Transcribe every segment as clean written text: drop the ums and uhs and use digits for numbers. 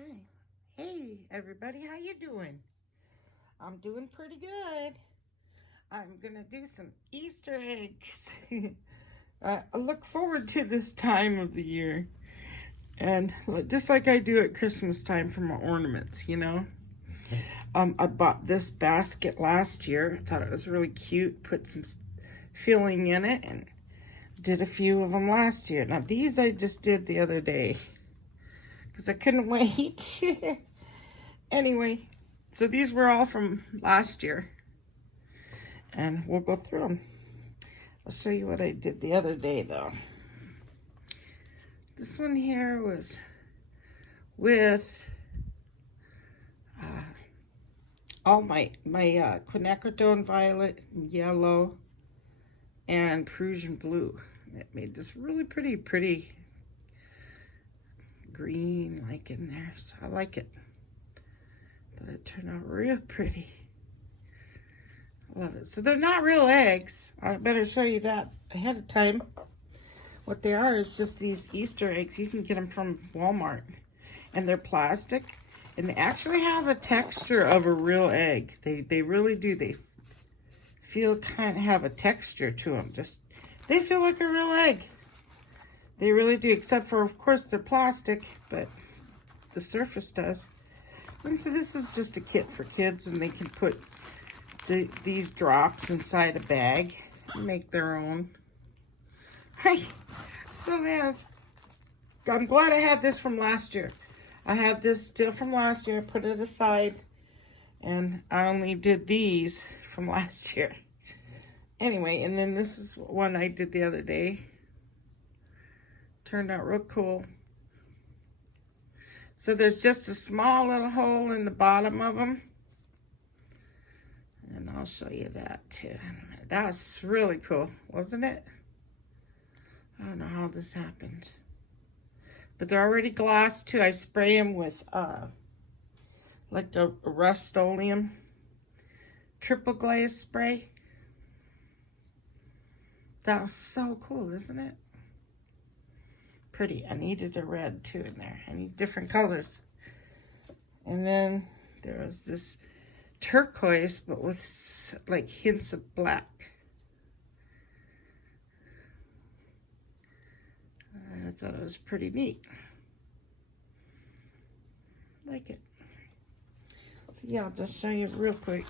Okay. Hey, everybody, how you doing? I'm doing pretty good. I'm going to do some Easter eggs. I look forward to this time of the year. And just like I do at Christmas time for my ornaments, you know. I bought this basket last year. I thought it was really cute. Put some filling in it and did a few of them last year. Now, these I just did the other day because I couldn't wait. Anyway, so these were all from last year. And we'll go through them. I'll show you what I did the other day, though. This one here was with all my quinacridone violet, yellow, and Prussian blue. It made this really pretty green like in there, so I like it. But it turned out real pretty. I love it. So they're not real eggs. I better show you that ahead of time. What they are is just these Easter eggs. You can get them from Walmart. And they're plastic. And they actually have a texture of a real egg. They really do. They feel kind of have a texture to them. They feel like a real egg. They really do. Except for, of course, they're plastic. But the surface does. And so this is just a kit for kids. And they can put these drops inside a bag and make their own. So yes, I'm glad I had this from last year. I had this still from last year. I put it aside, and I only did these from last year. Anyway, and then this is one I did the other day. Turned out real cool. So there's just a small little hole in the bottom of them. And I'll show you that too. That's really cool, wasn't it? I don't know how this happened. But they're already glossed too. I spray them with like a Rust-Oleum triple glaze spray. That was so cool, isn't it? Pretty. I needed a red too in there. I need different colors. And then there was this turquoise, but with like hints of black. I thought it was pretty neat. Like it. So yeah, I'll just show you real quick.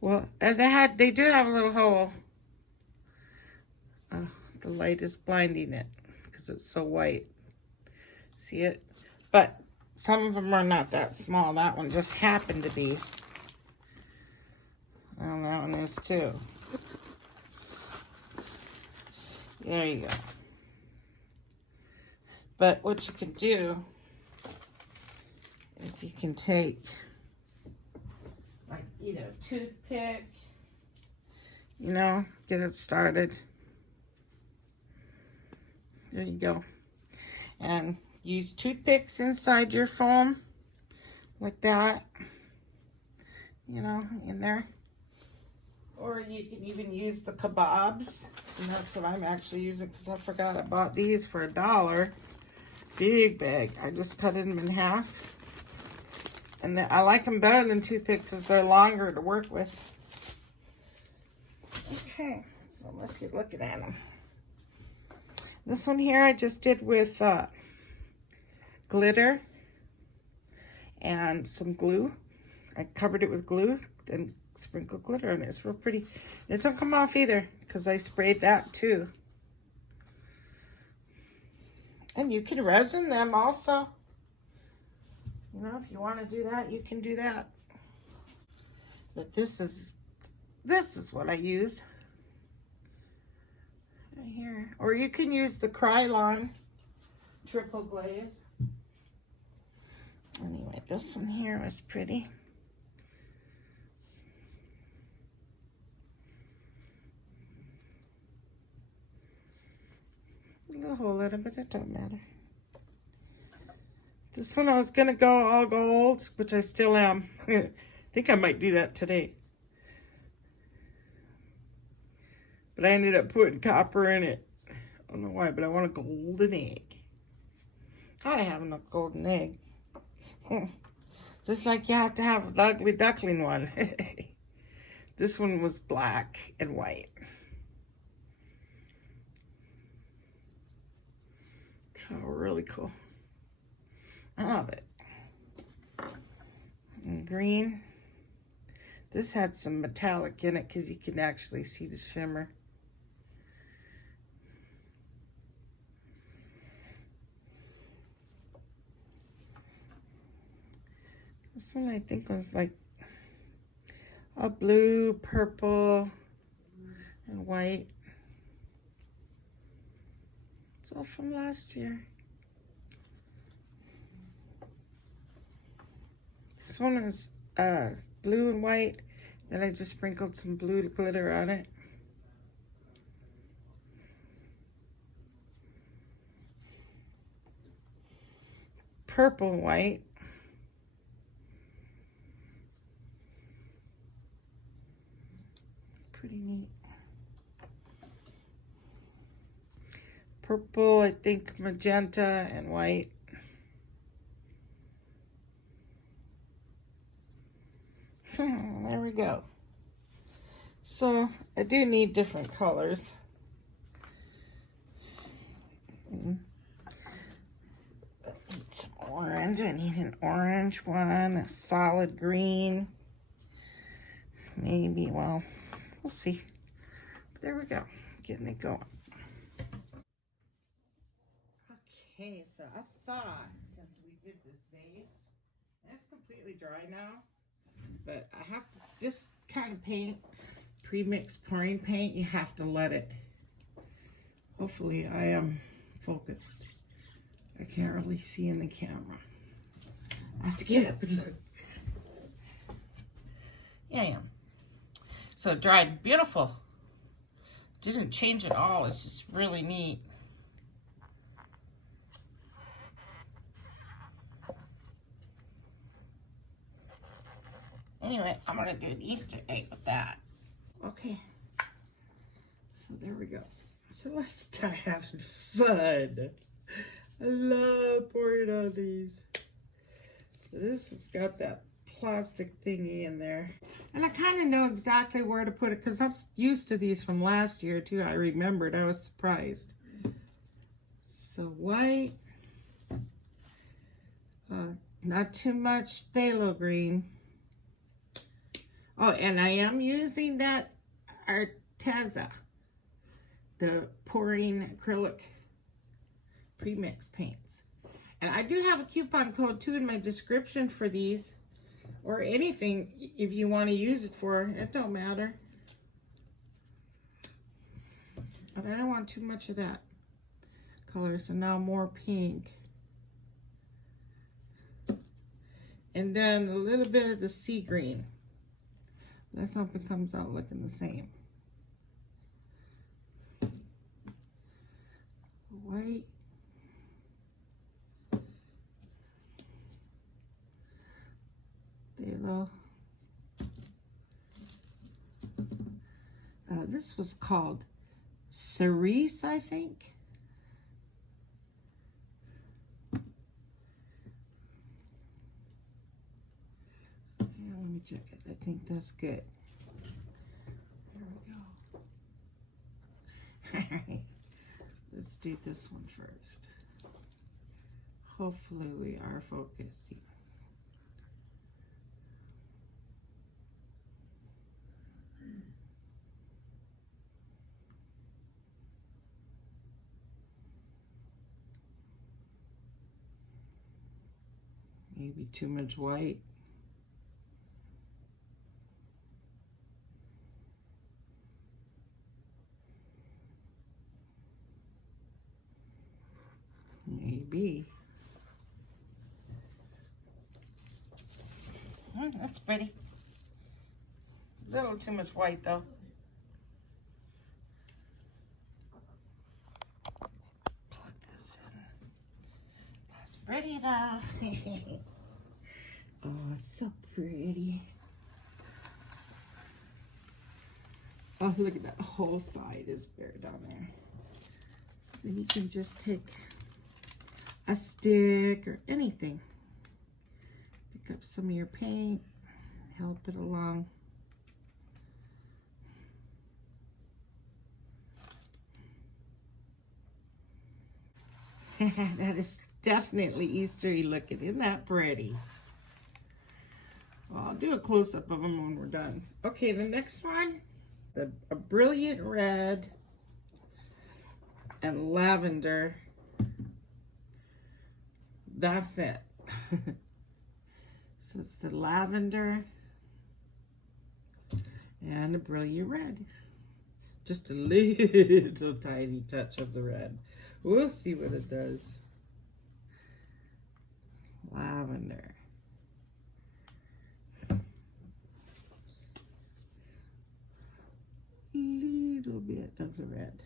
Well, they do have a little hole. Oh, the light is blinding it because it's so white. See it? But some of them are not that small. That one just happened to be. Well, that one is too. There you go. But what you can do is you can take like either a toothpick, you know, get it started. There you go. And use toothpicks inside your foam, like that, you know, in there. Or you can even use the kebabs, and that's what I'm actually using because I forgot I bought these for $1. Big bag. I just cut them in half. And I like them better than toothpicks because they're longer to work with. Okay, so let's get looking at them. This one here I just did with glitter and some glue. I covered it with glue, then sprinkled glitter on it. It's real pretty. It don't come off either because I sprayed that too. And you can resin them also. You know, if you want to do that, you can do that. But this is what I use right here. Or you can use the Krylon triple glaze. Anyway, this one here was pretty. A little hole in it, but that don't matter. This one I was gonna go all gold, which I still am. I think I might do that today. But I ended up putting copper in it. I don't know why, but I want a golden egg. Gotta have a golden egg. Just like you have to have the ugly duckling one. This one was black and white. So really cool. I love it. And green. This had some metallic in it because you can actually see the shimmer. This one I think was like a blue, purple, and white. It's all from last year. This one was blue and white. Then I just sprinkled some blue glitter on it. Purple and white. Pretty neat. Purple, I think magenta and white. There we go. So I do need different colors. I need some orange. I need an orange one, a solid green. Maybe, well, we'll see. There we go. Getting it going. Okay, so I thought since we did this vase, and it's completely dry now, but I have to, this kind of paint, pre-mixed pouring paint, you have to let it. Hopefully I am focused. I can't really see in the camera. I have to get up and look. Yeah, I am. So it dried beautiful. Didn't change at all. It's just really neat. Anyway, I'm going to do an Easter egg with that. Okay. So there we go. So let's start having fun. I love pouring on these. So this has got that plastic thingy in there. And I kind of know exactly where to put it because I'm used to these from last year too. I remembered. I was surprised. So white. Not too much phthalo green. Oh, and I am using that Arteza, the pouring acrylic premix paints. And I do have a coupon code too in my description for these, or anything if you want to use it for. It don't matter. But I don't want too much of that color, so now more pink. And then a little bit of the sea green. Let's hope it comes out looking the same. White. Phthalo. This was called Cerise, I think. Let me check it. I think that's good. There we go. All right. Let's do this one first. Hopefully we are focusing. Maybe too much white. Maybe. That's pretty. A little too much white though. Plug this in. That's pretty though. Oh, it's so pretty. Oh, look at that whole side is bare down there. So then you can just take a stick or anything. Pick up some of your paint, help it along. That is definitely Eastery looking. Isn't that pretty? Well, I'll do a close-up of them when we're done. Okay, the next one, a brilliant red and lavender. That's it. So it's the lavender and the brilliant red. Just a little tiny touch of the red. We'll see what it does. Lavender. Little bit of the red.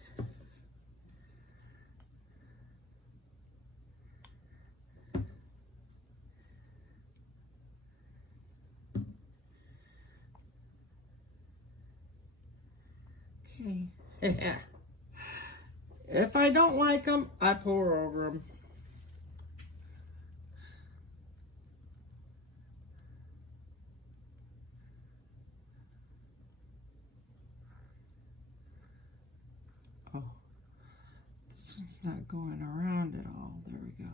Okay. If I don't like them, I pour over them. Oh, this one's not going around at all. There we go.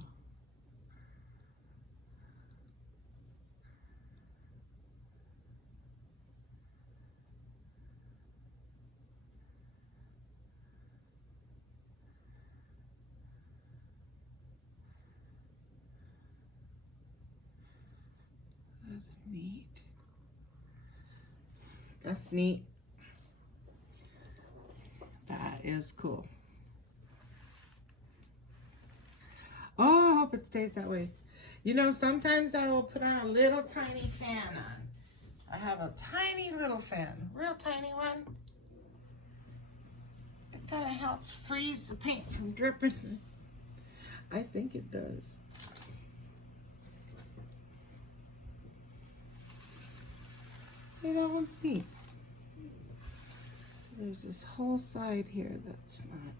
That's neat. That's neat. That is cool. Oh, I hope it stays that way. You know, sometimes I will put on a little tiny fan on. I have a tiny little fan, real tiny one. It kind of helps freeze the paint from dripping. I think it does. Hey, that one's neat. So there's this whole side here that's not.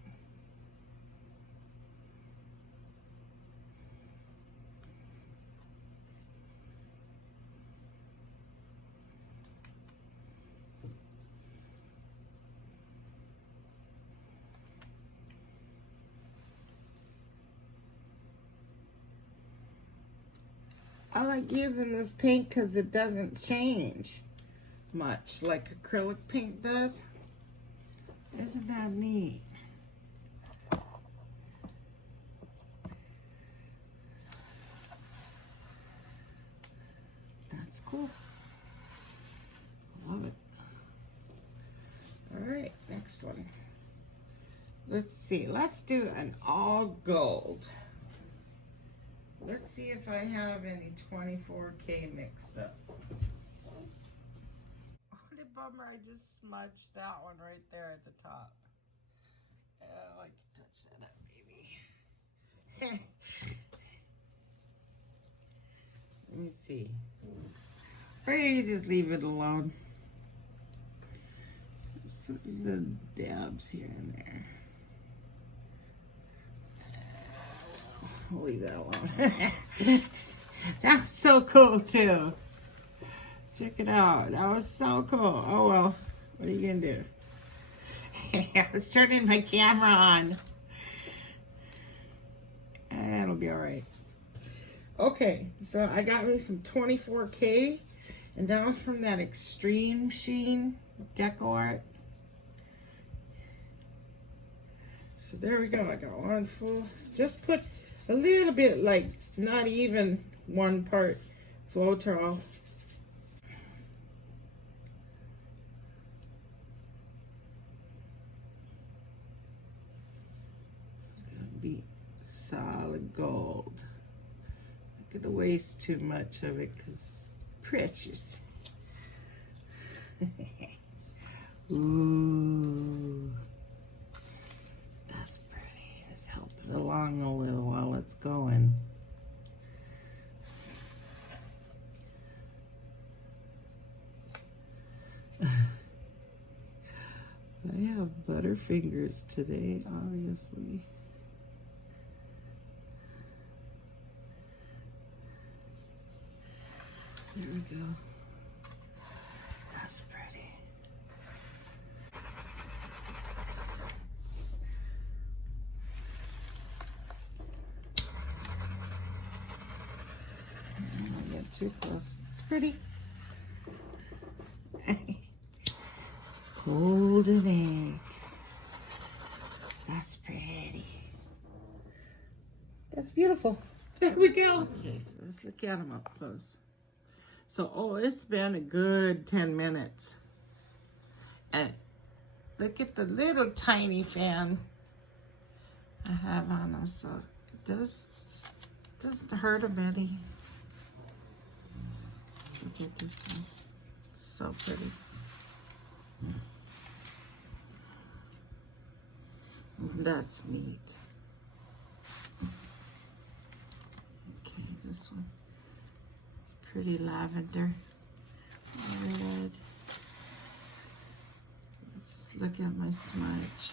I like using this paint because it doesn't change much like acrylic paint does. Isn't that neat? That's cool. Love it. All right, next one. Let's see. Let's do an all gold. Let's see if I have any 24K mixed up. What a bummer, I just smudged that one right there at the top. Oh, I can touch that up, baby. Let me see. Or you just leave it alone. Just put the dabs here and there. I'll leave that alone. That's so cool too. Check it out. That was so cool. Oh well, what are you gonna do? I was turning my camera on. It'll be all right. Okay, so I got me some 24K, and that was from that Extreme Sheen Deco Art. So there we go. I got one full. Just put a little bit, like not even 1 part Floetrol. It's gonna be solid gold. Not gonna waste too much of it because it's precious. Ooh, that's pretty. Let's help it along a little while it's going. I have butterfingers today, obviously. There we go. That's pretty. I don't get too close. It's pretty. Golden egg. That's pretty. That's beautiful. There we go. Okay, so let's look at them up close. So, oh, it's been a good 10 minutes. And look at the little tiny fan I have on them. So it doesn't hurt them any. Let's look at this one. It's so pretty. That's neat. Okay, this one. Pretty lavender. Red. Let's look at my smudge.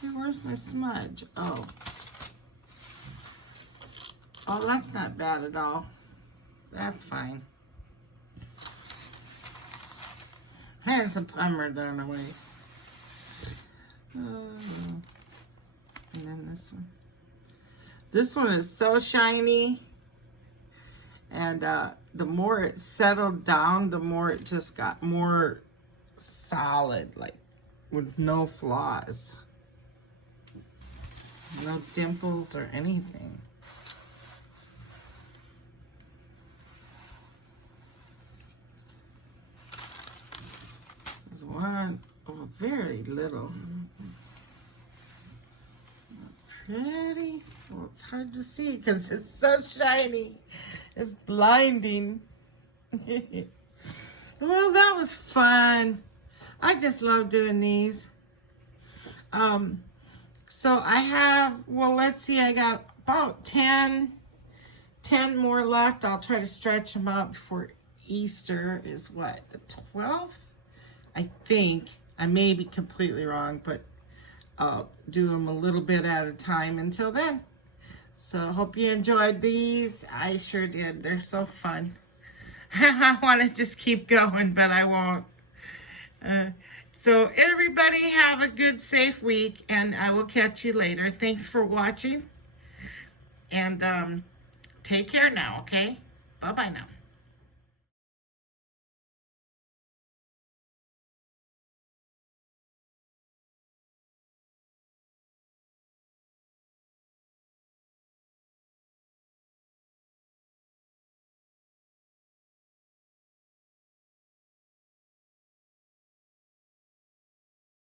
Hey, where's my smudge? Oh. Oh, that's not bad at all. That's fine. That's a plumber done away. Oh. And then this one. This one is so shiny. And the more it settled down, the more it just got more solid, like with no flaws. No dimples or anything. There's one, oh, very little. Pretty. Well, it's hard to see because it's so shiny. It's blinding. Well, that was fun. I just love doing these. So I have, well, let's see, I got about 10 more left. I'll try to stretch them out before Easter is what, the 12th? I think. I may be completely wrong, but I'll do them a little bit at a time until then. So I hope you enjoyed these. I sure did. They're so fun. I want to just keep going, but I won't. So everybody have a good, safe week, and I will catch you later. Thanks for watching, and take care now, okay? Bye-bye now.